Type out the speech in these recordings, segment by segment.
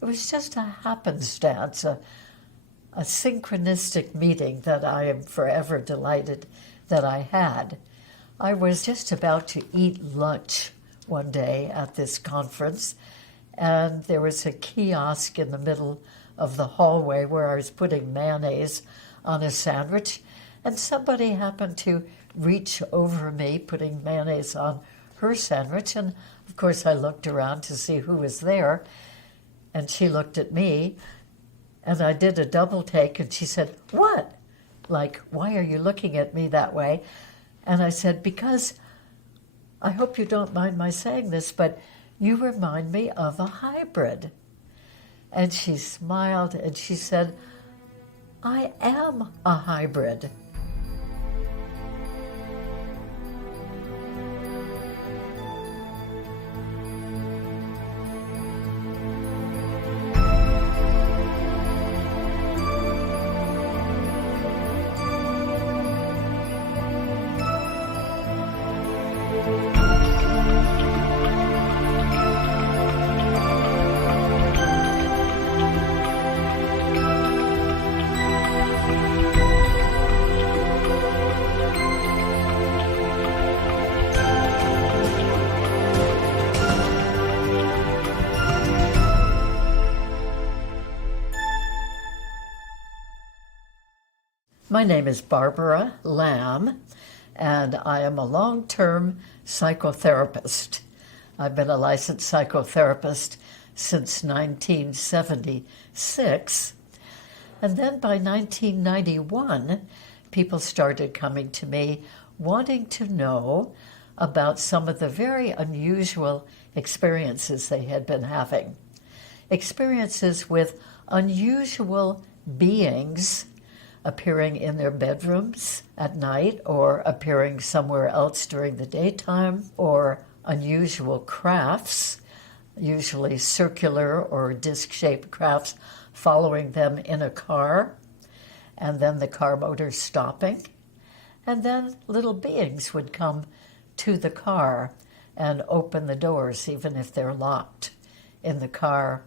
It was just a happenstance, a synchronistic meeting that I am forever delighted that I had. I was just about to eat lunch one day at this conference, and there was a kiosk in the middle of the hallway where I was putting mayonnaise on a sandwich, and somebody happened to reach over me, putting mayonnaise on her sandwich, and of course I looked around to see who was there, and she looked at me, and I did a double take, and she said, "What?" Like, "Why are you looking at me that way?" And I said, "Because I hope you don't mind my saying this, but you remind me of a hybrid." And she smiled and she said, "I am a hybrid." My name is Barbara Lamb, and I am a long-term psychotherapist. I've been a licensed psychotherapist since 1976, and then by 1991, people started coming to me wanting to know about some of the very unusual experiences they had been having. Experiences with unusual beings appearing in their bedrooms at night or appearing somewhere else during the daytime, or unusual crafts, usually circular or disc-shaped crafts, following them in a car, and then the car motor stopping. And then little beings would come to the car and open the doors, even if they're locked in the car,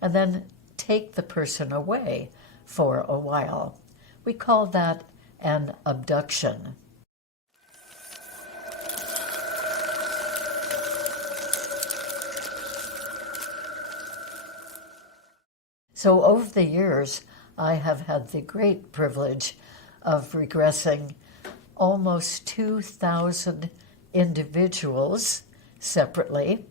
and then take the person away for a while. We call that an abduction. So over the years, I have had the great privilege of regressing almost 2,000 individuals separately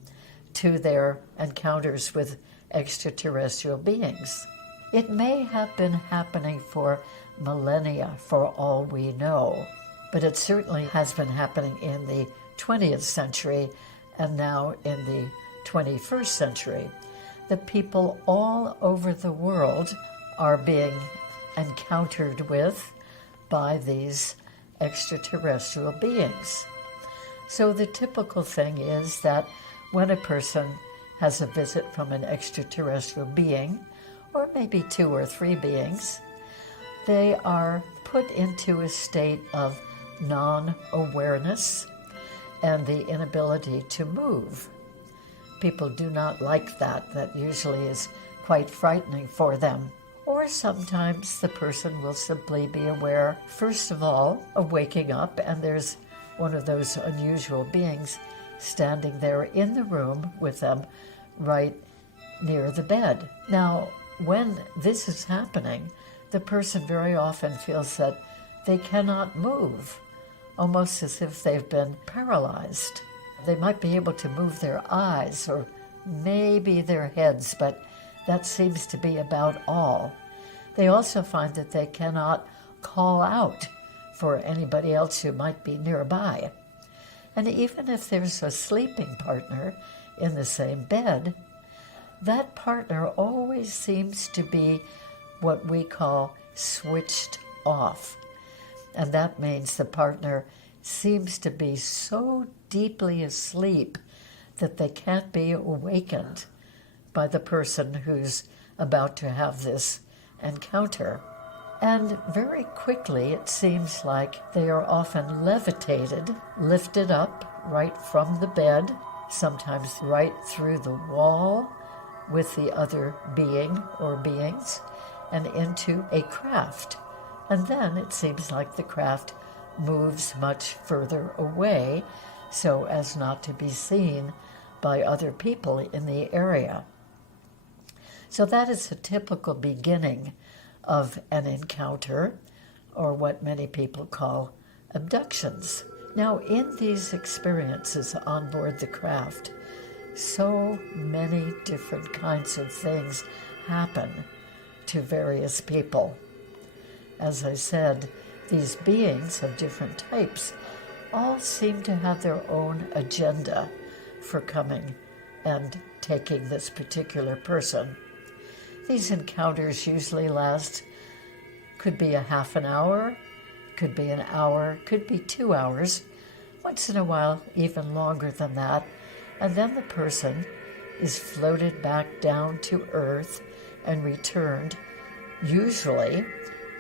to their encounters with extraterrestrial beings. It may have been happening for millennia, for all we know, but it certainly has been happening in the 20th century and now in the 21st century. The people all over the world are being encountered with by these extraterrestrial beings. So the typical thing is that when a person has a visit from an extraterrestrial being, or maybe 2 or 3 beings, they are put into a state of non-awareness and the inability to move. People do not like that. That usually is quite frightening for them. Or sometimes the person will simply be aware, first of all, of waking up, and there's one of those unusual beings standing there in the room with them right near the bed. Now, when this is happening, the person very often feels that they cannot move, almost as if they've been paralyzed. They might be able to move their eyes or maybe their heads, but that seems to be about all. They also find that they cannot call out for anybody else who might be nearby. And even if there's a sleeping partner in the same bed, that partner always seems to be what we call switched off. And that means the partner seems to be so deeply asleep that they can't be awakened by the person who's about to have this encounter. And very quickly, it seems like they are often levitated, lifted up right from the bed, sometimes right through the wall, with the other being or beings and into a craft. And then it seems like the craft moves much further away so as not to be seen by other people in the area. So that is a typical beginning of an encounter, or what many people call abductions. Now, in these experiences on board the craft, so many different kinds of things happen to various people. As I said, these beings of different types all seem to have their own agenda for coming and taking this particular person. These encounters usually last, could be a half an hour, could be an hour, could be 2 hours, once in a while even longer than that, and then the person is floated back down to Earth and returned, usually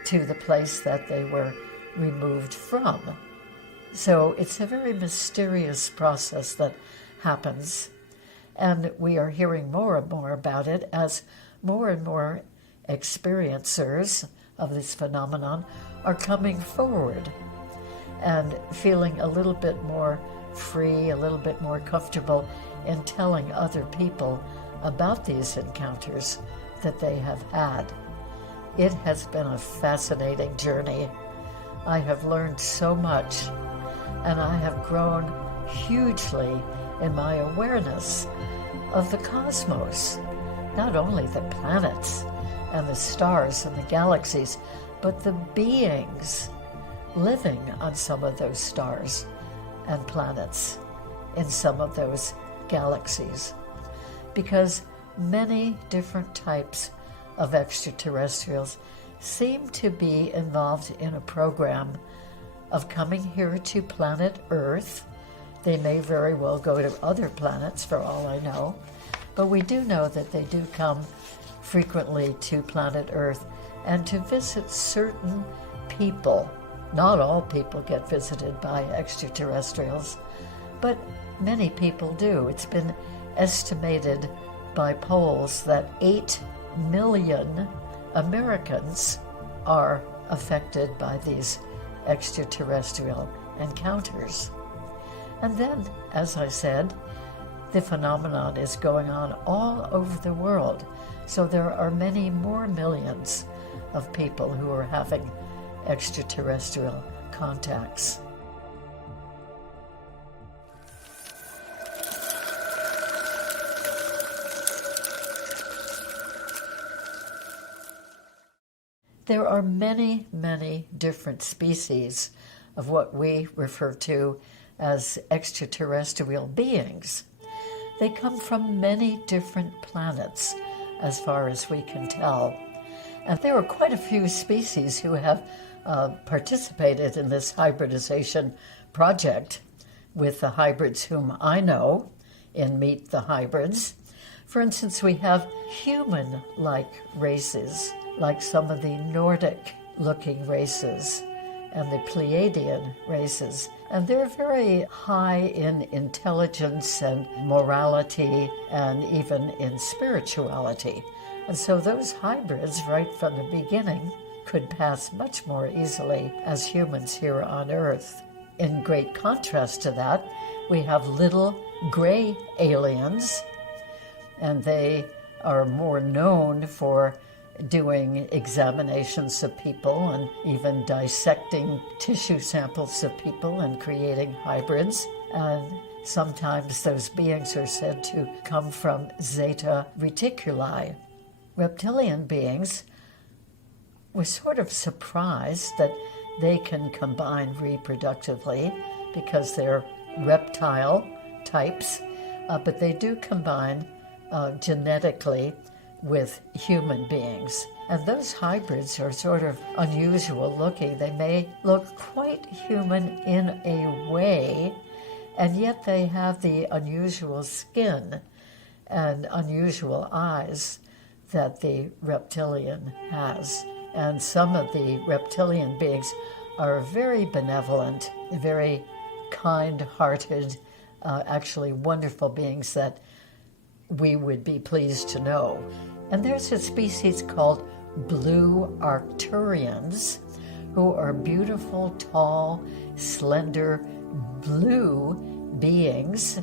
to the place that they were removed from. So it's a very mysterious process that happens, and we are hearing more and more about it as more and more experiencers of this phenomenon are coming forward and feeling a little bit more free, a little bit more comfortable in telling other people about these encounters that they have had. It has been a fascinating journey. I have learned so much, and I have grown hugely in my awareness of the cosmos. Not only the planets and the stars and the galaxies, but the beings living on some of those stars and planets in some of those galaxies. Because many different types of extraterrestrials seem to be involved in a program of coming here to planet Earth. They may very well go to other planets for all I know, but we do know that they do come frequently to planet Earth and to visit certain people. Not all people get visited by extraterrestrials, but many people do. It's been estimated by polls that 8 million Americans are affected by these extraterrestrial encounters. And then, as I said, the phenomenon is going on all over the world. So there are many more millions of people who are having extraterrestrial contacts. There are many, many different species of what we refer to as extraterrestrial beings. They come from many different planets, as far as we can tell. And there are quite a few species who have participated in this hybridization project with the hybrids whom I know in Meet the Hybrids. For instance, we have human-like races, like some of the Nordic-looking races and the Pleiadian races. And they're very high in intelligence and morality and even in spirituality. And so those hybrids, right from the beginning, could pass much more easily as humans here on Earth. In great contrast to that, we have little gray aliens, and they are more known for doing examinations of people and even dissecting tissue samples of people and creating hybrids. And sometimes those beings are said to come from Zeta Reticuli. Reptilian beings were sort of surprised that they can combine reproductively because they're reptile types, but they do combine genetically with human beings. And those hybrids are sort of unusual looking. They may look quite human in a way, and yet they have the unusual skin and unusual eyes that the reptilian has. And some of the reptilian beings are very benevolent, very kind-hearted, actually wonderful beings that we would be pleased to know. And there's a species called blue Arcturians, who are beautiful, tall, slender, blue beings,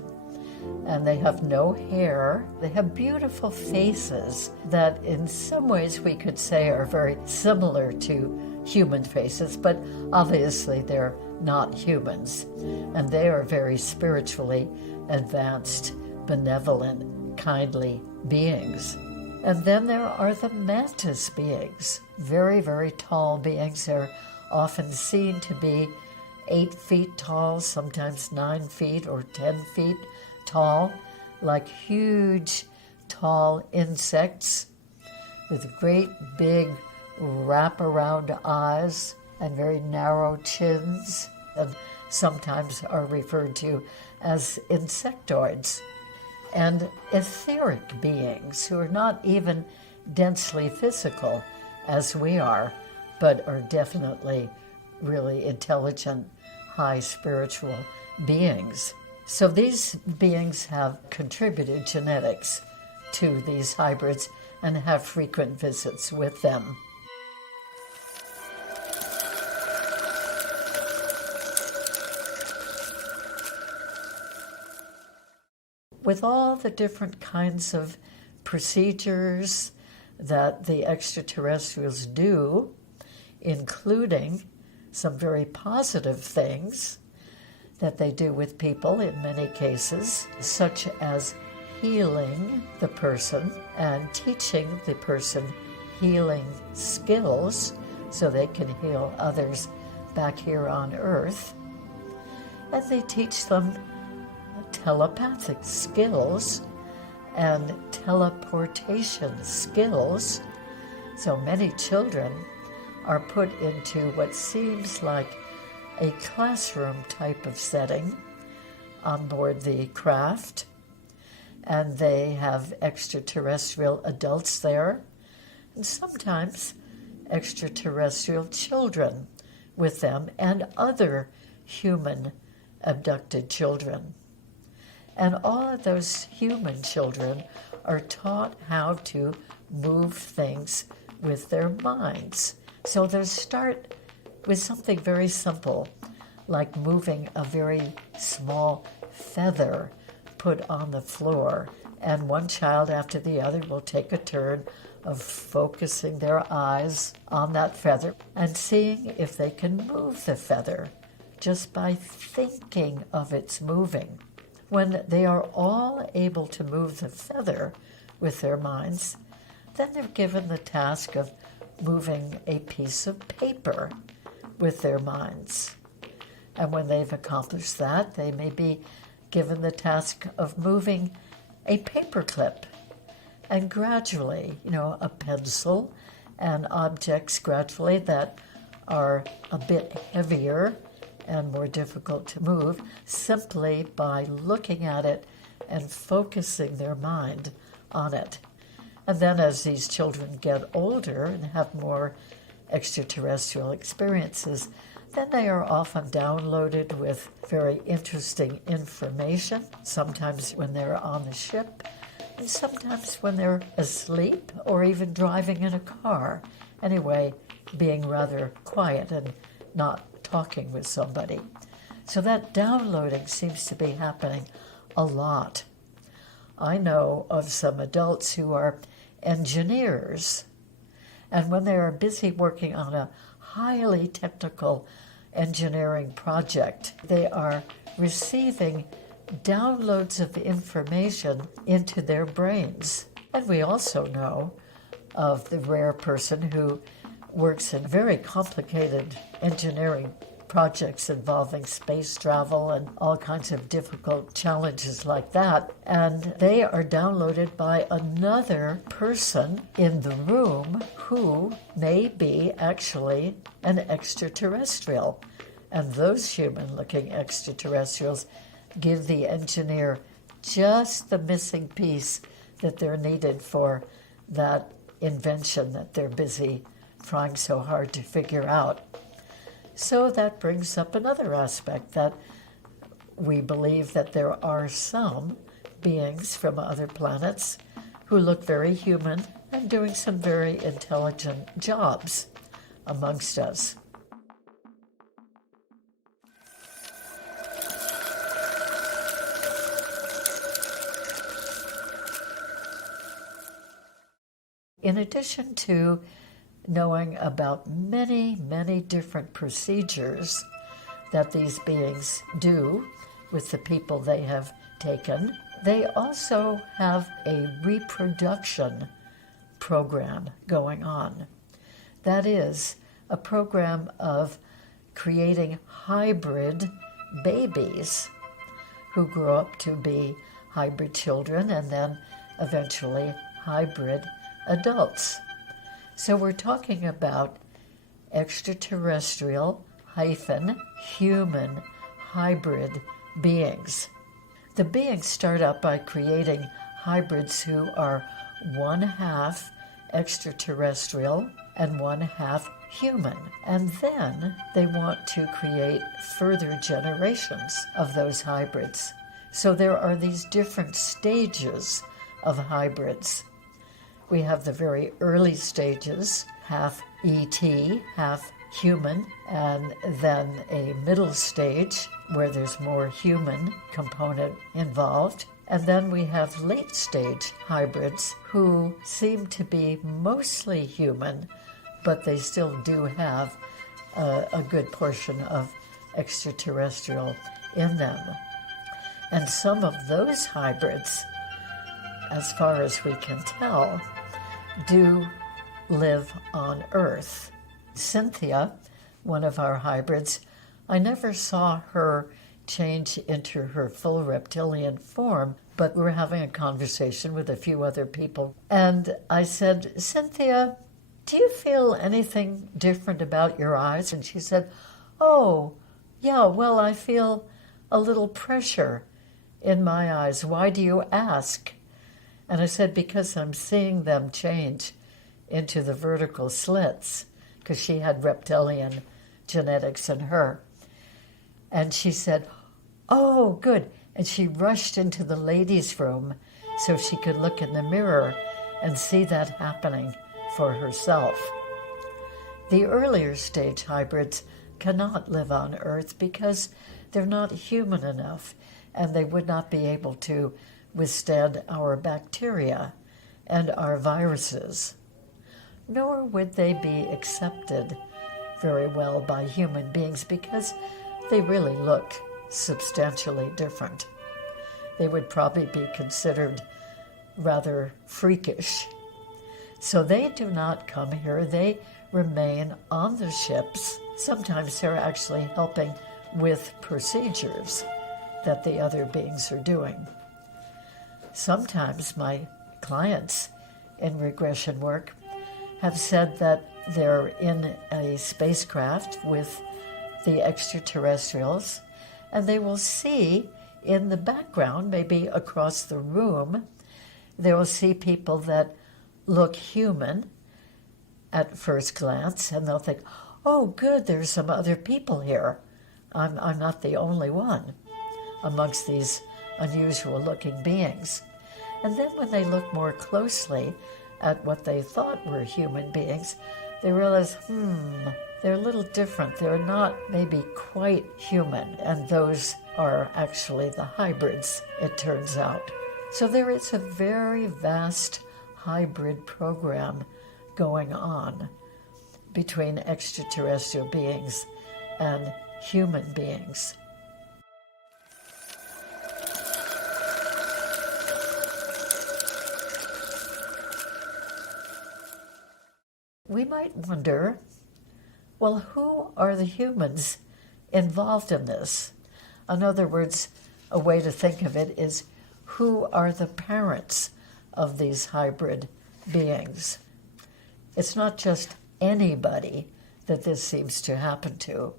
and they have no hair. They have beautiful faces that in some ways we could say are very similar to human faces, but obviously they're not humans. And they are very spiritually advanced, benevolent, kindly beings. And then there are the mantis beings, very, very tall beings. They're often seen to be 8 feet tall, sometimes 9 feet or 10 feet tall, like huge, tall insects with great big wraparound eyes and very narrow chins, and sometimes are referred to as insectoids. And etheric beings who are not even densely physical as we are, but are definitely really intelligent, high spiritual beings. So these beings have contributed genetics to these hybrids and have frequent visits with them. With all the different kinds of procedures that the extraterrestrials do, including some very positive things that they do with people in many cases, such as healing the person and teaching the person healing skills so they can heal others back here on Earth. And they teach them telepathic skills and teleportation skills. So many children are put into what seems like a classroom type of setting on board the craft, and they have extraterrestrial adults there, and sometimes extraterrestrial children with them and other human abducted children. And all of those human children are taught how to move things with their minds. So they'll start with something very simple, like moving a very small feather put on the floor. And one child after the other will take a turn of focusing their eyes on that feather and seeing if they can move the feather just by thinking of its moving. When they are all able to move the feather with their minds, then they're given the task of moving a piece of paper with their minds. And when they've accomplished that, they may be given the task of moving a paperclip. And gradually, a pencil and objects gradually that are a bit heavier and more difficult to move, simply by looking at it and focusing their mind on it. And then as these children get older and have more extraterrestrial experiences, then they are often downloaded with very interesting information, sometimes when they're on the ship, and sometimes when they're asleep or even driving in a car. Anyway, being rather quiet and not talking with somebody. So that downloading seems to be happening a lot. I know of some adults who are engineers, and when they are busy working on a highly technical engineering project, they are receiving downloads of information into their brains. And we also know of the rare person who works in very complicated engineering projects involving space travel and all kinds of difficult challenges like that. And they are downloaded by another person in the room who may be actually an extraterrestrial. And those human-looking extraterrestrials give the engineer just the missing piece that they're needed for that invention that they're busy trying so hard to figure out. So that brings up another aspect, that we believe that there are some beings from other planets who look very human and doing some very intelligent jobs amongst us. In addition to knowing about many, many different procedures that these beings do with the people they have taken, they also have a reproduction program going on. That is, a program of creating hybrid babies who grow up to be hybrid children and then eventually hybrid adults. So we're talking about extraterrestrial human hybrid beings. The beings start out by creating hybrids who are 1/2 extraterrestrial and 1/2 human. And then they want to create further generations of those hybrids. So there are these different stages of hybrids. We have the very early stages, half ET, half human, and then a middle stage where there's more human component involved. And then we have late stage hybrids who seem to be mostly human, but they still do have a good portion of extraterrestrial in them. And some of those hybrids, as far as we can tell, do live on Earth. Cynthia, one of our hybrids, I never saw her change into her full reptilian form, but we were having a conversation with a few other people. And I said, Cynthia, do you feel anything different about your eyes? And she said, oh, yeah, well, I feel a little pressure in my eyes. Why do you ask? And I said, because I'm seeing them change into the vertical slits, because she had reptilian genetics in her. And she said, oh, good. And she rushed into the ladies' room so she could look in the mirror and see that happening for herself. The earlier stage hybrids cannot live on Earth because they're not human enough, and they would not be able to withstand our bacteria and our viruses, nor would they be accepted very well by human beings because they really look substantially different. They would probably be considered rather freakish. So they do not come here. They remain on the ships. Sometimes they're actually helping with procedures that the other beings are doing. Sometimes my clients in regression work have said that they're in a spacecraft with the extraterrestrials, and they will see in the background, maybe across the room, they will see people that look human at first glance, and they'll think, oh, good, there's some other people here. I'm not the only one amongst these unusual-looking beings. And then when they look more closely at what they thought were human beings, they realize, they're a little different. They're not maybe quite human, and those are actually the hybrids, it turns out. So there is a very vast hybrid program going on between extraterrestrial beings and human beings. We might wonder, well, who are the humans involved in this? In other words, a way to think of it is, who are the parents of these hybrid beings? It's not just anybody that this seems to happen to.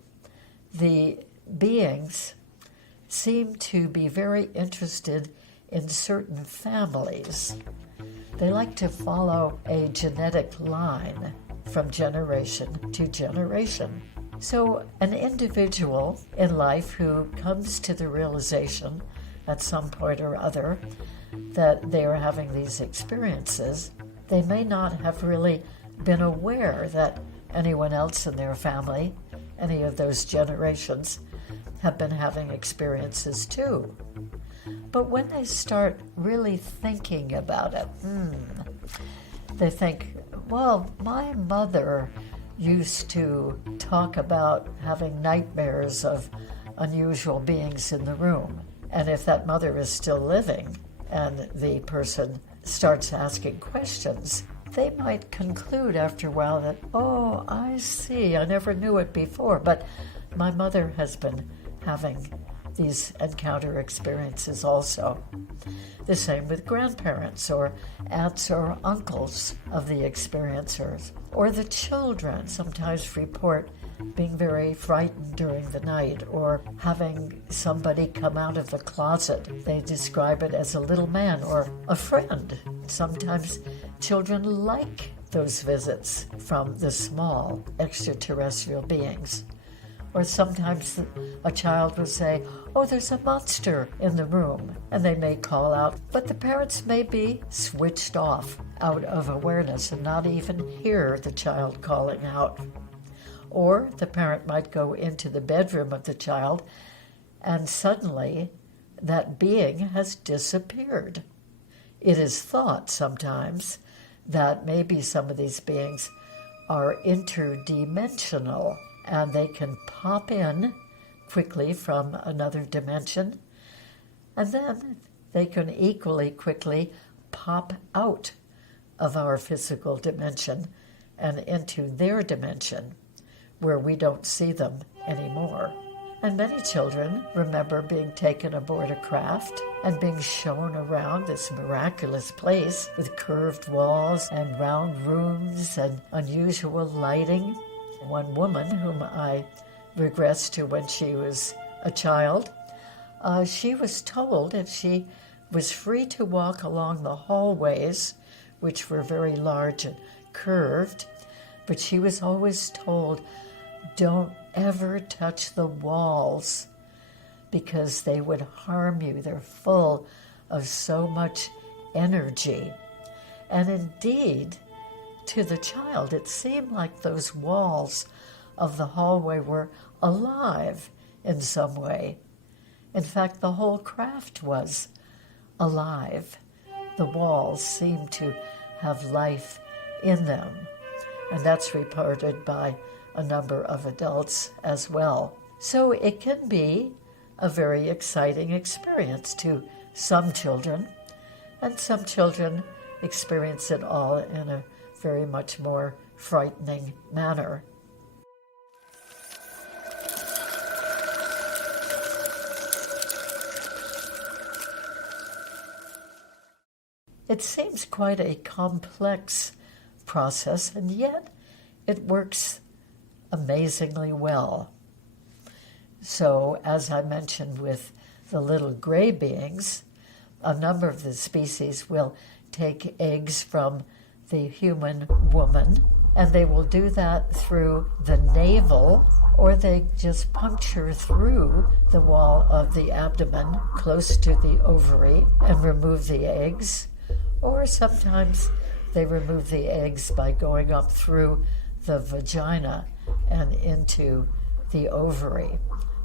The beings seem to be very interested in certain families. They like to follow a genetic line from generation to generation. So an individual in life who comes to the realization at some point or other that they are having these experiences, they may not have really been aware that anyone else in their family, any of those generations, have been having experiences too. But when they start really thinking about it, they think, well, my mother used to talk about having nightmares of unusual beings in the room. And if that mother is still living and the person starts asking questions, they might conclude after a while that, oh, I see, I never knew it before, but my mother has been having these encounter experiences also. The same with grandparents or aunts or uncles of the experiencers. Or the children sometimes report being very frightened during the night or having somebody come out of the closet. They describe it as a little man or a friend. Sometimes children like those visits from the small extraterrestrial beings. Or sometimes a child will say, oh, there's a monster in the room, and they may call out, but the parents may be switched off out of awareness and not even hear the child calling out. Or the parent might go into the bedroom of the child, and suddenly that being has disappeared. It is thought sometimes that maybe some of these beings are interdimensional, and they can pop in quickly from another dimension, and then they can equally quickly pop out of our physical dimension and into their dimension, where we don't see them anymore. And many children remember being taken aboard a craft and being shown around this miraculous place with curved walls and round rooms and unusual lighting. One woman whom I regressed to when she was a child, she was told if she was free to walk along the hallways, which were very large and curved, but she was always told, don't ever touch the walls because they would harm you. They're full of so much energy. And indeed, to the child, it seemed like those walls of the hallway were alive in some way. In fact, the whole craft was alive. The walls seemed to have life in them. And that's reported by a number of adults as well. So it can be a very exciting experience to some children, and some children experience it all in a very much more frightening manner. It seems quite a complex process, and yet it works amazingly well. So, as I mentioned with the little gray beings, a number of the species will take eggs from the human woman, and they will do that through the navel, or they just puncture through the wall of the abdomen close to the ovary and remove the eggs, or sometimes they remove the eggs by going up through the vagina and into the ovary.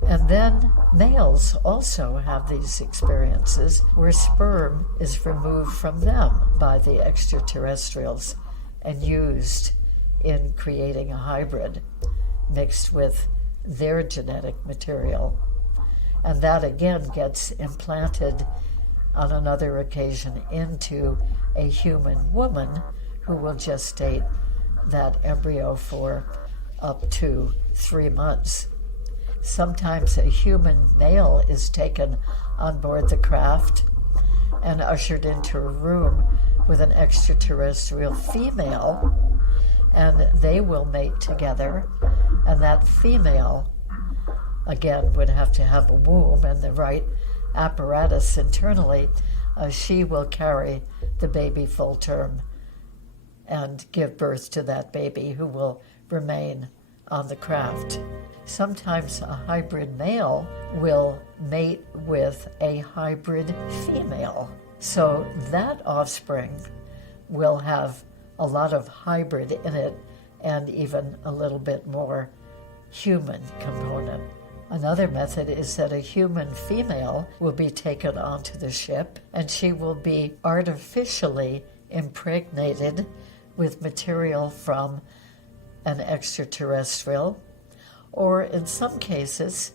And then males also have these experiences where sperm is removed from them by the extraterrestrials and used in creating a hybrid mixed with their genetic material. And that again gets implanted on another occasion into a human woman who will gestate that embryo for up to 3 months. Sometimes a human male is taken on board the craft and ushered into a room with an extraterrestrial female, and they will mate together, and that female, again, would have to have a womb and the right apparatus internally. She will carry the baby full term and give birth to that baby who will remain on the craft. Sometimes a hybrid male will mate with a hybrid female. So that offspring will have a lot of hybrid in it and even a little bit more human component. Another method is that a human female will be taken onto the ship and she will be artificially impregnated with material from an extraterrestrial, or in some cases,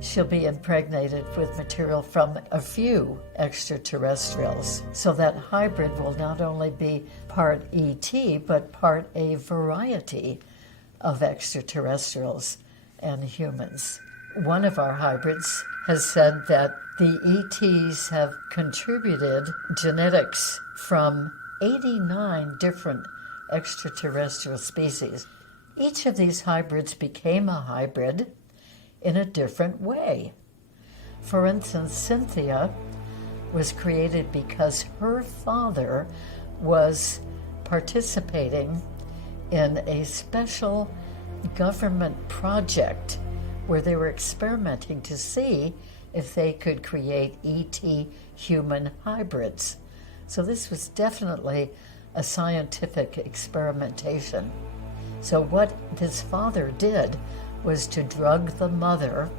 she'll be impregnated with material from a few extraterrestrials. So that hybrid will not only be part ET, but part a variety of extraterrestrials and humans. One of our hybrids has said that the ETs have contributed genetics from 89 different extraterrestrial species. Each of these hybrids became a hybrid in a different way. For instance, Cynthia was created because her father was participating in a special government project where they were experimenting to see if they could create ET human hybrids. So this was definitely a scientific experimentation. So what his father did was to drug the mother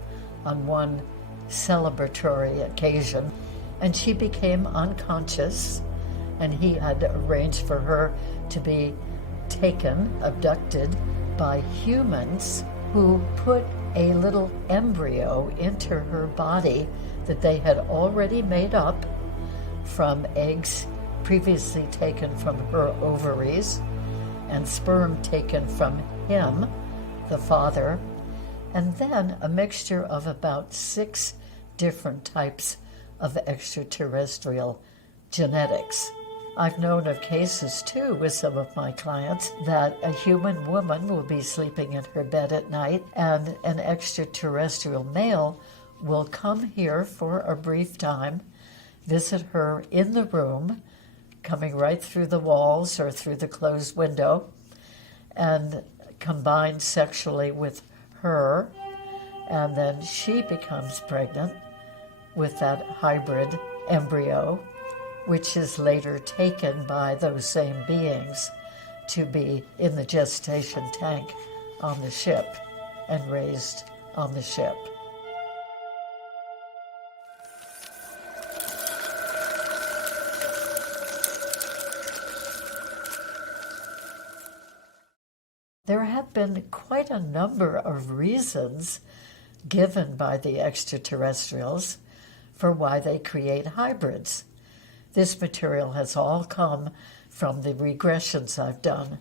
on one celebratory occasion, and she became unconscious, and he had arranged for her to be taken, abducted by humans who put a little embryo into her body that they had already made up from eggs previously taken from her ovaries and sperm taken from him, the father, and then a mixture of about 6 different types of extraterrestrial genetics. I've known of cases, too, with some of my clients that a human woman will be sleeping in her bed at night and an extraterrestrial male will come here for a brief time, visit her in the room, coming right through the walls or through the closed window, and combine sexually with her, and then she becomes pregnant with that hybrid embryo, which is later taken by those same beings to be in the gestation tank on the ship and raised on the ship. There have been quite a number of reasons given by the extraterrestrials for why they create hybrids. This material has all come from the regressions I've done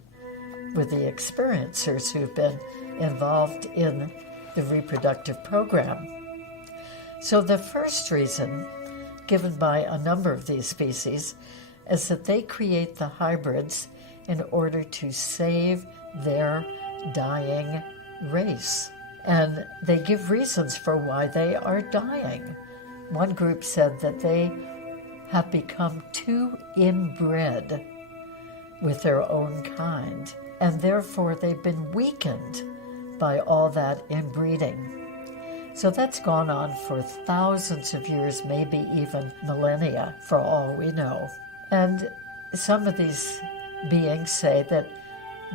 with the experiencers who've been involved in the reproductive program. So the first reason given by a number of these species is that they create the hybrids in order to save their dying race. And they give reasons for why they are dying. One group said that they have become too inbred with their own kind, and therefore they've been weakened by all that inbreeding. So that's gone on for thousands of years, maybe even millennia, for all we know. And some of these beings say that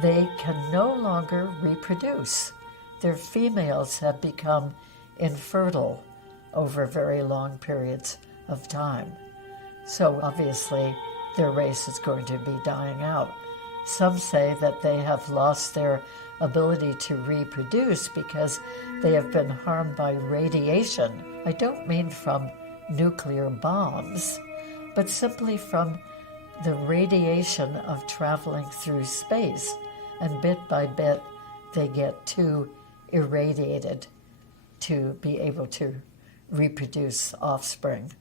they can no longer reproduce. Their females have become infertile over very long periods of time. So obviously their race is going to be dying out. Some say that they have lost their ability to reproduce because they have been harmed by radiation. I don't mean from nuclear bombs, but simply from the radiation of traveling through space. And bit by bit, they get too irradiated to be able to reproduce offspring.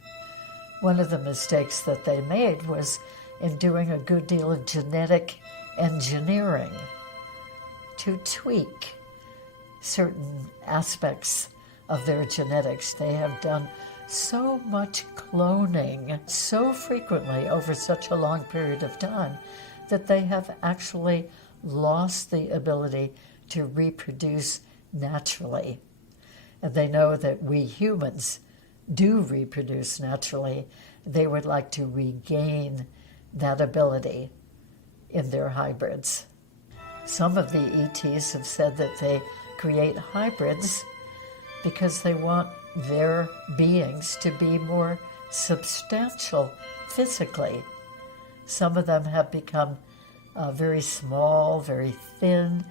One of the mistakes that they made was in doing a good deal of genetic engineering to tweak certain aspects of their genetics. They have done so much cloning so frequently over such a long period of time that they have actually lost the ability to reproduce naturally. And they know that we humans do reproduce naturally. they would like to regain that ability in their hybrids. Some of the ETs have said that they create hybrids because they want their beings to be more substantial physically. Some of them have become very small, very thin,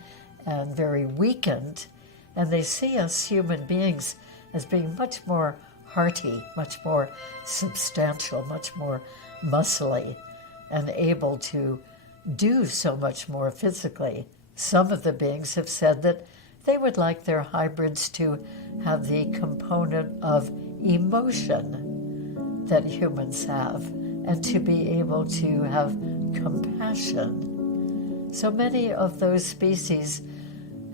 and very weakened, and they see us human beings as being much more hearty, much more substantial, much more muscly, and able to do so much more physically. Some of the beings have said that they would like their hybrids to have the component of emotion that humans have, and to be able to have compassion. So many of those species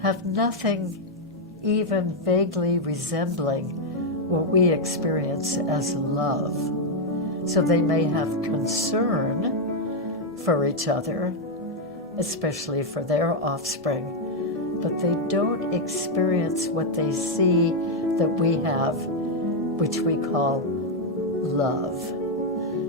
have nothing even vaguely resembling what we experience as love. So they may have concern for each other, especially for their offspring, but they don't experience what they see that we have, which we call love.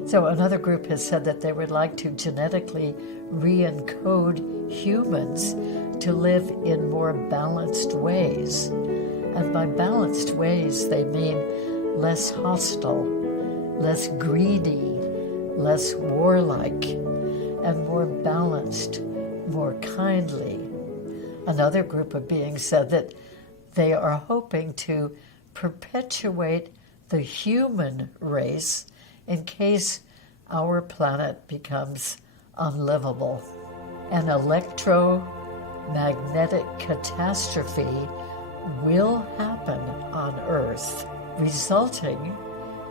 So another group has said that they would like to genetically re-encode humans to live in more balanced ways. And by balanced ways, they mean less hostile, less greedy, less warlike, and more balanced, more kindly. Another group of beings said that they are hoping to perpetuate the human race in case our planet becomes unlivable. An electromagnetic catastrophe will happen on Earth, resulting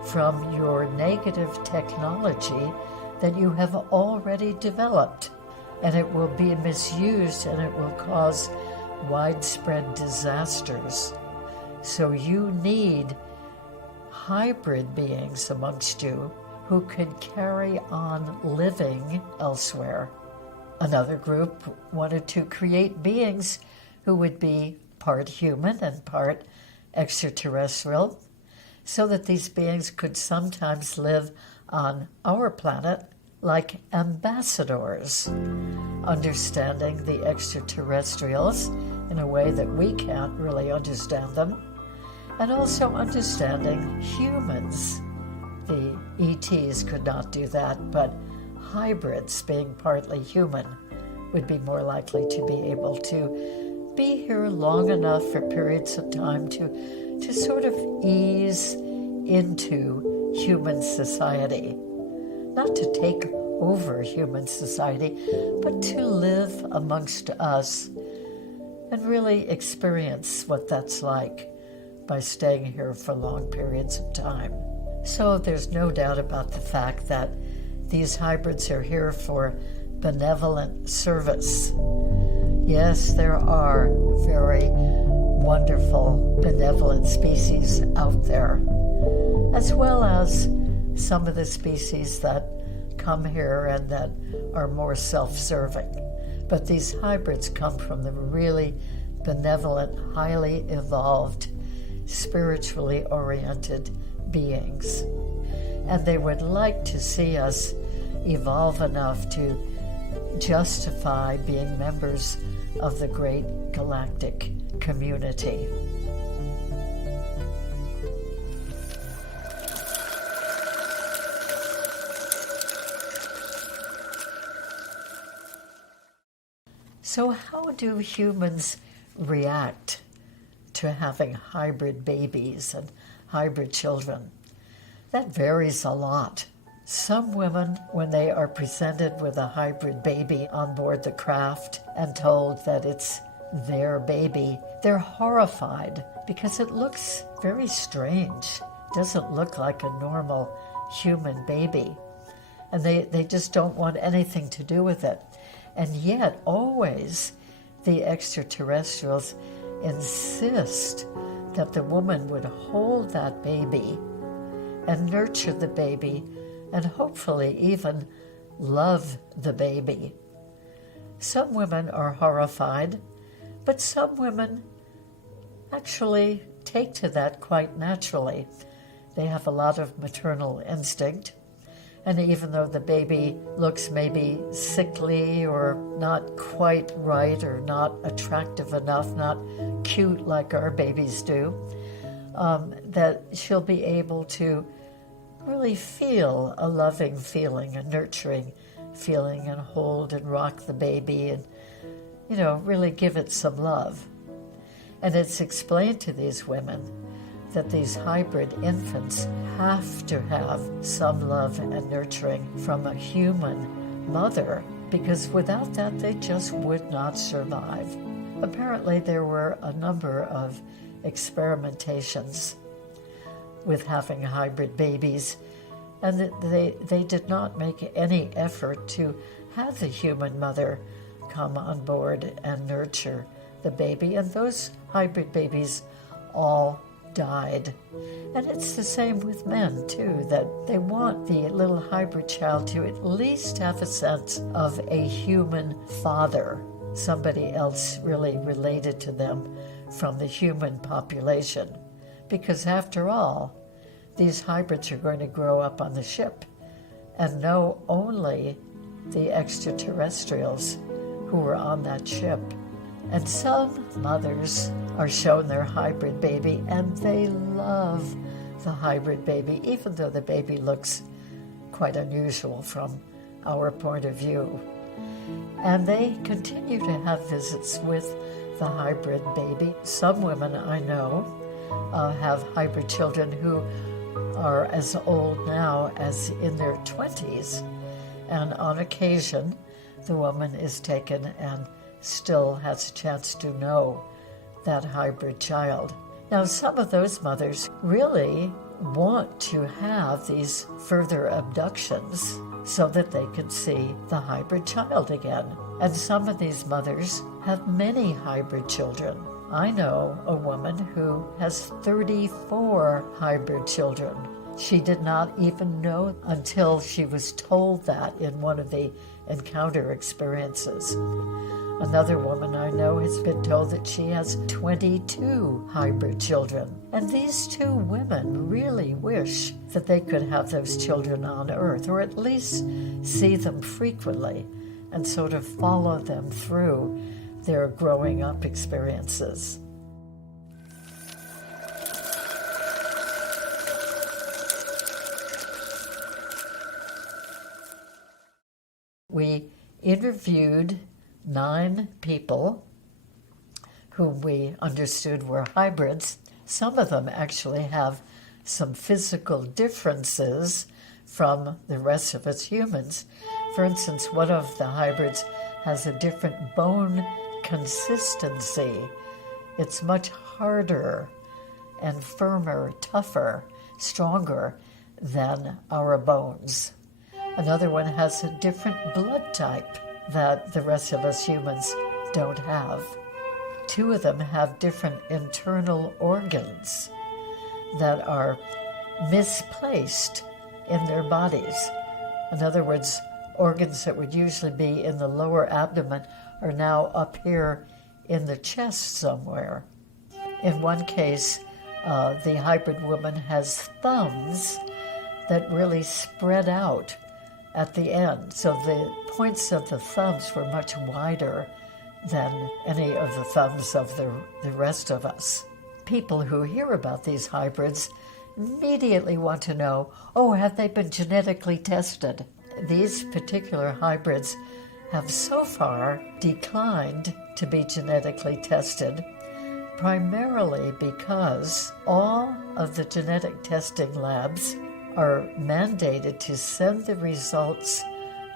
from your negative technology that you have already developed. And it will be misused, and it will cause widespread disasters. So you need hybrid beings amongst you who can carry on living elsewhere. Another group wanted to create beings who would be part human and part extraterrestrial, so that these beings could sometimes live on our planet like ambassadors, understanding the extraterrestrials in a way that we can't really understand them, and also understanding humans. The ETs could not do that, but hybrids, being partly human, would be more likely to be able to be here long enough for periods of time to sort of ease into human society. Not to take over human society, but to live amongst us and really experience what that's like by staying here for long periods of time. So there's no doubt about the fact that these hybrids are here for benevolent service. Yes, there are very wonderful benevolent species out there, as well as some of the species that come here and that are more self-serving. But these hybrids come from the really benevolent, highly evolved, spiritually oriented beings. And they would like to see us evolve enough to justify being members of the great galactic community. So how do humans react to having hybrid babies and hybrid children? That varies a lot. Some women, when they are presented with a hybrid baby on board the craft and told that it's their baby, they're horrified because it looks very strange. It doesn't look like a normal human baby. And they just don't want anything to do with it. And yet, always, the extraterrestrials insist that the woman would hold that baby and nurture the baby and hopefully even love the baby. Some women are horrified, but some women actually take to that quite naturally. They have a lot of maternal instinct, And even though the baby looks maybe sickly or not quite right or not attractive enough, not cute like our babies do, that she'll be able to really feel a loving feeling, a nurturing feeling, and hold and rock the baby and, really give it some love. And it's explained to these women that these hybrid infants have to have some love and nurturing from a human mother, because without that they just would not survive. Apparently there were a number of experimentations with having hybrid babies, and they did not make any effort to have the human mother come on board and nurture the baby, and those hybrid babies all died. And it's the same with men too, that they want the little hybrid child to at least have a sense of a human father, somebody else really related to them from the human population. Because after all, these hybrids are going to grow up on the ship and know only the extraterrestrials who were on that ship. And some mothers are shown their hybrid baby, and they love the hybrid baby, even though the baby looks quite unusual from our point of view. And they continue to have visits with the hybrid baby. Some women I know have hybrid children who are as old now as in their 20s, and on occasion the woman is taken and still has a chance to know that hybrid child. Now, some of those mothers really want to have these further abductions so that they can see the hybrid child again. And some of these mothers have many hybrid children. I know a woman who has 34 hybrid children. She did not even know until she was told that in one of the encounter experiences. Another woman I know has been told that she has 22 hybrid children. And these two women really wish that they could have those children on Earth, or at least see them frequently and sort of follow them through their growing up experiences. We interviewed 9 people whom we understood were hybrids. Some of them actually have some physical differences from the rest of us humans. For instance, one of the hybrids has a different bone consistency. It's much harder and firmer, tougher, stronger than our bones. Another one has a different blood type that the rest of us humans don't have. 2 of them have different internal organs that are misplaced in their bodies. In other words, organs that would usually be in the lower abdomen are now up here in the chest somewhere. In one case, the hybrid woman has thumbs that really spread out at the end. So the points of the thumbs were much wider than any of the thumbs of the rest of us. People who hear about these hybrids immediately want to know, have they been genetically tested? These particular hybrids have so far declined to be genetically tested, primarily because all of the genetic testing labs are mandated to send the results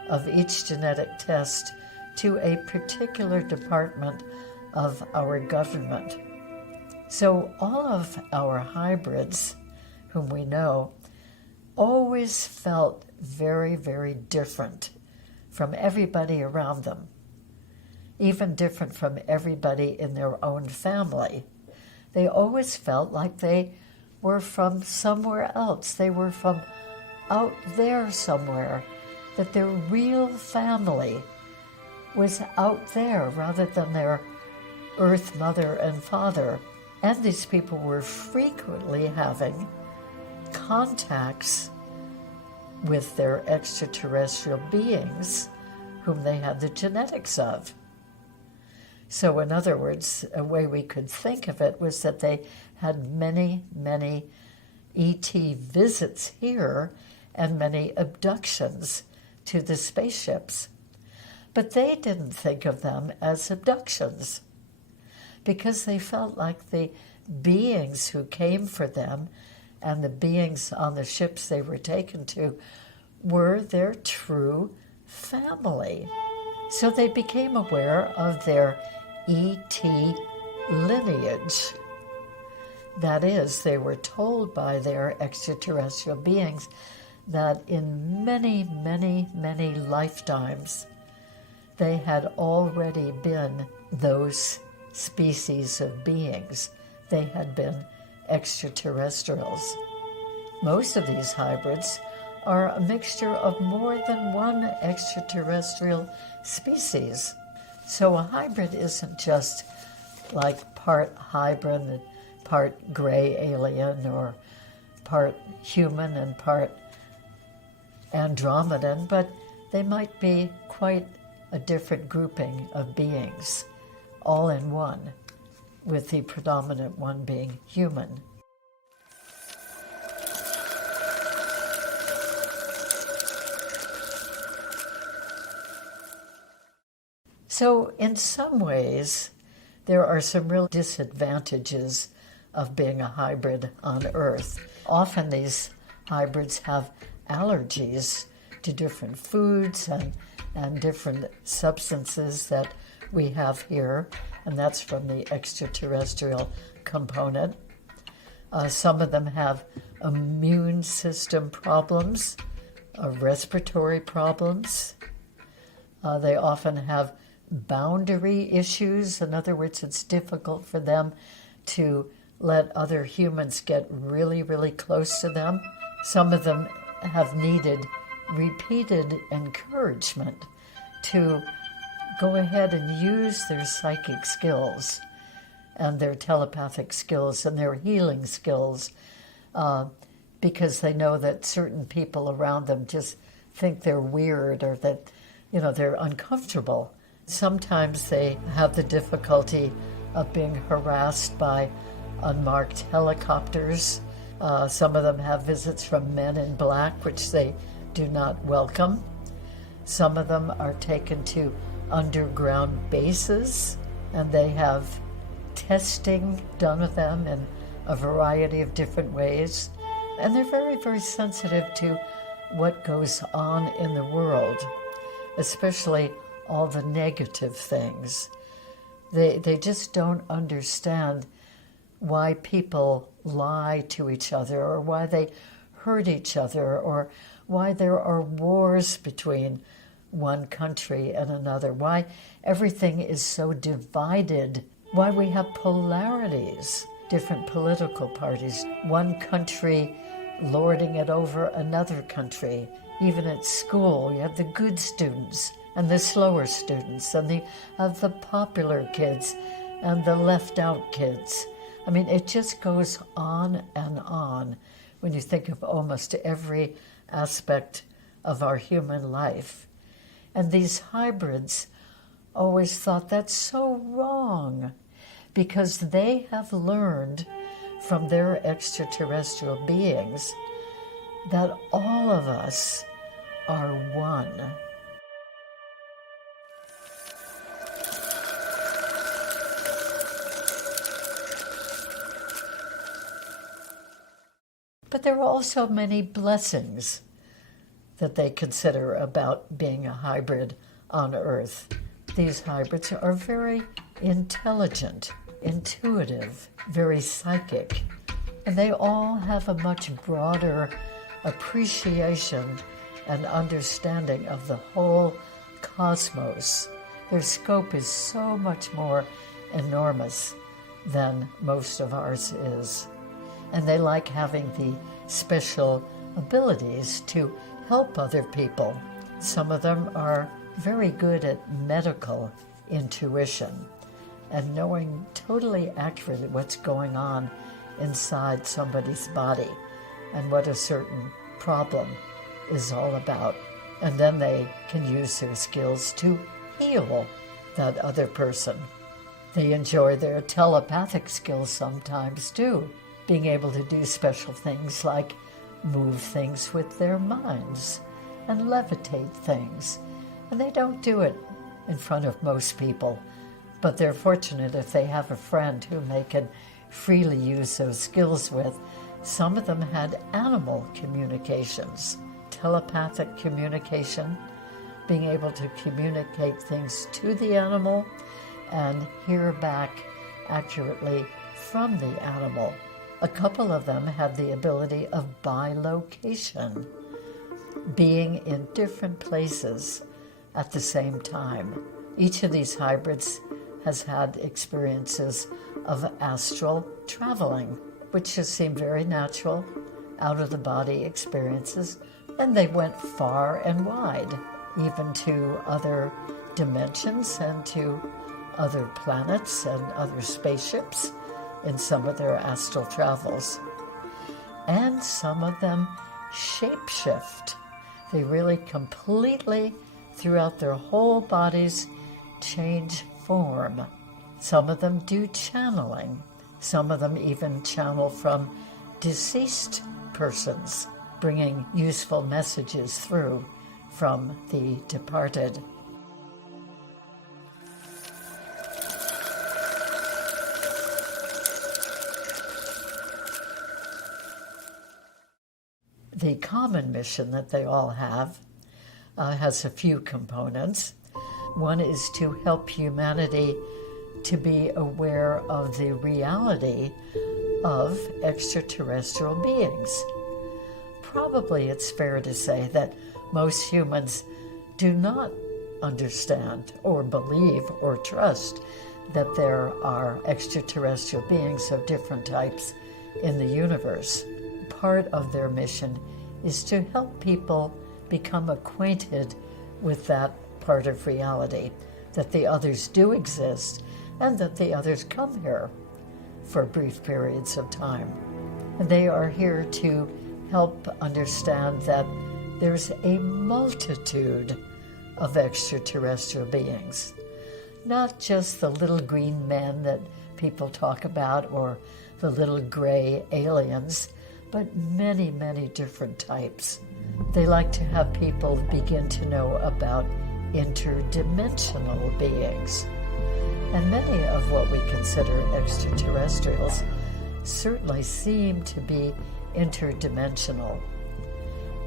of each genetic test to a particular department of our government. So all of our hybrids, whom we know, always felt very, very different from everybody around them, even different from everybody in their own family. They always felt like they were from somewhere else. They were from out there somewhere, that their real family was out there rather than their Earth mother and father. And these people were frequently having contacts with their extraterrestrial beings whom they had the genetics of. So in other words, a way we could think of it was that they had many, many ET visits here and many abductions to the spaceships. But they didn't think of them as abductions because they felt like the beings who came for them and the beings on the ships they were taken to were their true family. So they became aware of their ET lineage. That is, they were told by their extraterrestrial beings that in many, many, many lifetimes, they had already been those species of beings. They had been extraterrestrials. Most of these hybrids are a mixture of more than one extraterrestrial species. So a hybrid isn't just like part hybrid and part gray alien or part human and part Andromedan, but they might be quite a different grouping of beings, all in one, with the predominant one being human. So in some ways, there are some real disadvantages of being a hybrid on Earth. Often these hybrids have allergies to different foods and different substances that we have here, and that's from the extraterrestrial component. Some of them have immune system problems, respiratory problems. They often have boundary issues. In other words, it's difficult for them to let other humans get really, really close to them. Some of them have needed repeated encouragement to go ahead and use their psychic skills and their telepathic skills and their healing skills because they know that certain people around them just think they're weird or that, they're uncomfortable. Sometimes they have the difficulty of being harassed by unmarked helicopters. Some of them have visits from men in black, which they do not welcome. Some of them are taken to underground bases, and they have testing done of them in a variety of different ways. And they're very, very sensitive to what goes on in the world, especially all the negative things. They just don't understand why people lie to each other or why they hurt each other or why there are wars between one country and another, why everything is so divided, why we have polarities, different political parties, one country lording it over another country. Even at school, you have the good students and the slower students, and the popular kids and the left out kids. I mean, it just goes on and on when you think of almost every aspect of our human life. And these hybrids always thought that's so wrong because they have learned from their extraterrestrial beings that all of us are one. But there are also many blessings that they consider about being a hybrid on Earth. These hybrids are very intelligent, intuitive, very psychic, and they all have a much broader appreciation and understanding of the whole cosmos. Their scope is so much more enormous than most of ours is. And they like having the special abilities to help other people. Some of them are very good at medical intuition and knowing totally accurately what's going on inside somebody's body and what a certain problem is all about. And then they can use their skills to heal that other person. They enjoy their telepathic skills sometimes too, being able to do special things like move things with their minds and levitate things. And they don't do it in front of most people, but they're fortunate if they have a friend whom they can freely use those skills with. Some of them had animal communications, telepathic communication, being able to communicate things to the animal and hear back accurately from the animal. A couple of them had the ability of bilocation, being in different places at the same time. Each of these hybrids has had experiences of astral traveling, which just seem very natural, out-of-the-body experiences, and they went far and wide, even to other dimensions and to other planets and other spaceships in some of their astral travels. And some of them shapeshift. They really completely, throughout their whole bodies, change form. Some of them do channeling. Some of them even channel from deceased persons, bringing useful messages through from the departed. The common mission that they all have has a few components. One is to help humanity to be aware of the reality of extraterrestrial beings. Probably it's fair to say that most humans do not understand or believe or trust that there are extraterrestrial beings of different types in the universe. Part of their mission is to help people become acquainted with that part of reality, that the others do exist and that the others come here for brief periods of time. And they are here to help understand that there's a multitude of extraterrestrial beings, not just the little green men that people talk about or the little gray aliens, but many, many different types. They like to have people begin to know about interdimensional beings. And many of what we consider extraterrestrials certainly seem to be interdimensional.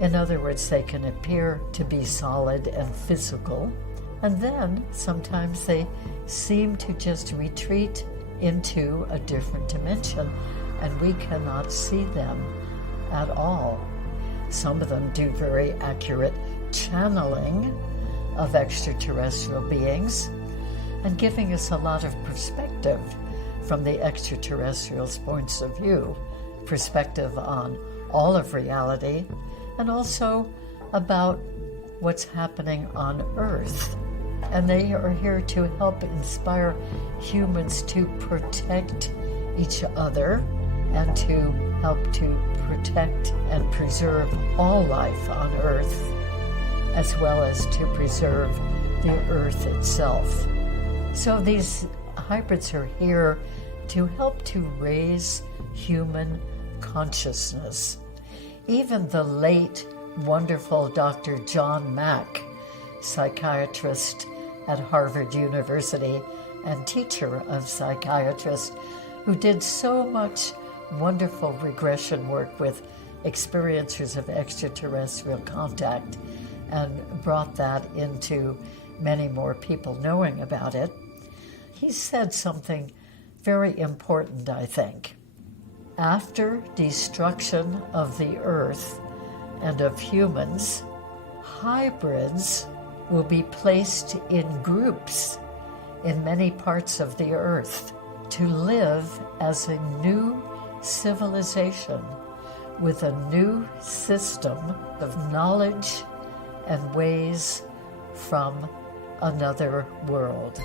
In other words, they can appear to be solid and physical, and then sometimes they seem to just retreat into a different dimension, and we cannot see them at all. Some of them do very accurate channeling of extraterrestrial beings and giving us a lot of perspective from the extraterrestrials' points of view, perspective on all of reality, and also about what's happening on Earth. And they are here to help inspire humans to protect each other and to help to protect and preserve all life on Earth, as well as to preserve the Earth itself. So these hybrids are here to help to raise human consciousness. Even the late, wonderful Dr. John Mack, psychiatrist at Harvard University and teacher of psychiatrists, who did so much wonderful regression work with experiencers of extraterrestrial contact and brought that into many more people knowing about it. He said something very important, I think. After destruction of the Earth and of humans, hybrids will be placed in groups in many parts of the Earth to live as a new civilization with a new system of knowledge and ways from another world.